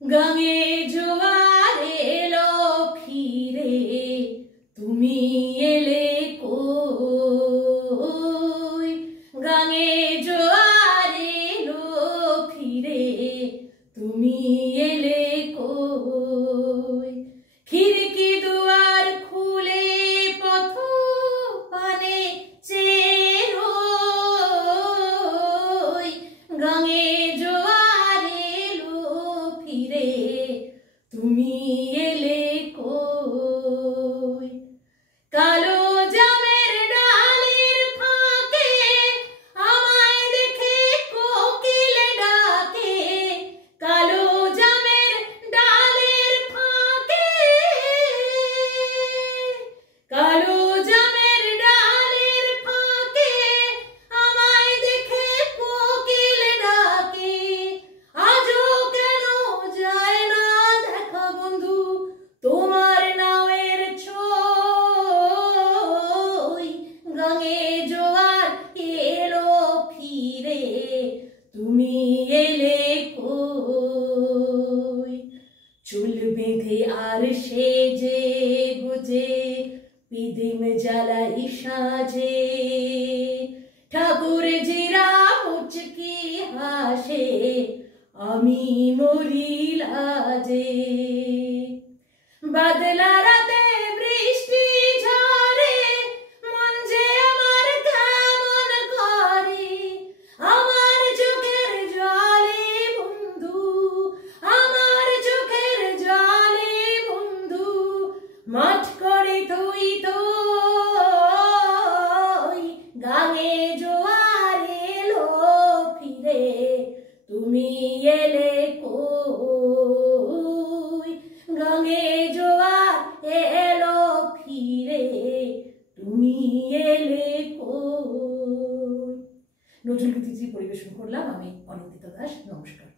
গাঙে জোয়ার এলো ফিরে, তুমি এলে কই? গাঙে জোয়ার এলো ফিরে, তুমি এলে কই? খিড়কি দুয়ার খুলে পথ পানে চেয়ে রই। গাঙে জোয়ার এলো ফিরে, তুমি এলে কই? কালো জামের ডালের ফাঁকে আমায় দেখে কোকিল ডাকে। কালো জামের ডালের ফাঁকে, কালো জামের ডালের ফাঁকে আমায় দেখে কোকিল ডাকে। আজও কেন যায় না দেখা বন্ধু তোমার নামের ছই? গাঙে জোয়ার এলো ফিরে, তুমি এলে কই? চুল বেঁধে আর সেজে গুজে পিদিম জ্বালাই সাজে, ঠাকুর জিরা মুচকি হাসে, আমি মরি লাজে। বাদলা রাতে বৃষ্টি ঝরে, মন যে আমার কেমন করে। আমার চোখের জলে বন্ধু, আমার চোখের জলে বন্ধু, মাঠ করে তুই তুই। গাঙে জোয়ার এলো ফিরে, তুমি এলে কই? গাঙে জোয়ার এলো ফিরে, তুমি এলে কই? নজরুল গীতি পরিবেশন করলাম আমি অনিন্দিতা দাস। নমস্কার।